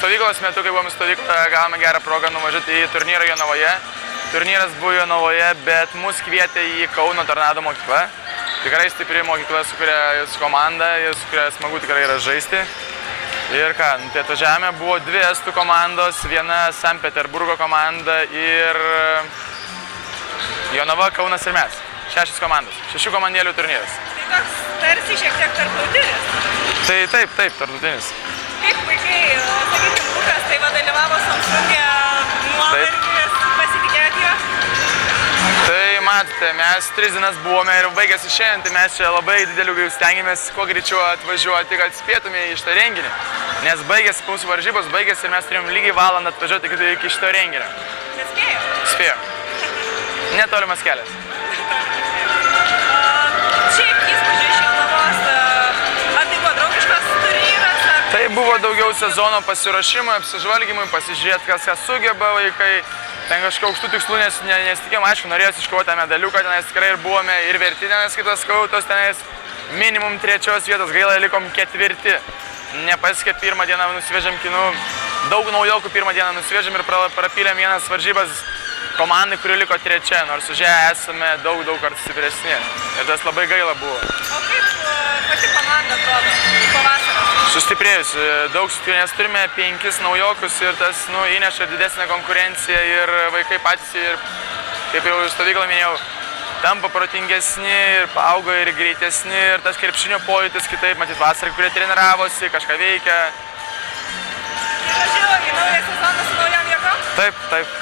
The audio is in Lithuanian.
Stovyklos metu, kai buvome stovykloje, gavome gerą progą nuvažiuoti į turnyrą Jonavoje. Turnyras buvo Jonavoje, bet mus kvietė į Kauno Tornado mokyklą. Tikrai stipri mokykla, su kuria komanda, su kuria smagu tikrai yra žaisti. Ir ką, tai atvažiavome, buvo dvi estų komandos, viena Sankt Peterburgo komanda ir Jonava, Kaunas ir mes. 6 komandos, 6 komandėlių turnyras. Tai toks tarsi šiek tiek tarptautinis. Tai taip, tarptautinis. Kaip vaikai, sakykime, Lukas, tai dalyvavo Samsung'e, nuovargis, pasitikėt jo? Tai matote, mes 3 dienas buvome ir baigėsi šiandien, tai mes čia labai dideliu stengiamės kuo greičiau atvažiuoti, kad spėtume į šitą renginį. Nes baigėsi mūsų varžybos, baigėsi ir mes turėjom lygiai valandą atvažiuoti iki šito renginio. Nespėjau? Spėjom. Netolimas kelias. Šiaip įspūdžiai iš Jonavos, ar tai buvo draugiškas turnyras? Tai buvo daugiau sezono pasiruošimui, apsižvalgymui, pasižiūrėti, kas sugeba vaikai. Ten kažkokių aukštų tikslų nesitikėjom, aišku, norėjos iškovoti medaliuką, tenais tikrai ir buvome ir vertinės kitos kautos, tenais minimum 3 vietos, gaila likom 4. Nepasiekė pirmą dieną, nusivežėm daug naujokų pirmą dieną nusivežėm ir prapylėm vienas varžybas komandai, kuri liko 3, nors už ją esame daug kartų stipresni. Ir tas labai gaila buvo. O kaip pati komanda atrodo po vasaros? Sustiprėjus, daug sustiprėjus, nes turime 5 naujokus ir tas įneša didesnę konkurenciją ir vaikai patys, ir, kaip jau stovyklą minėjau, tampa protingesni ir paauga ir greitesni ir tas krepšinio pojūtis kitaip, matyt, vasarą, kurie treniravosi, kažką veikia. Važiuoju į naują sezoną su naujom jėgom? Taip.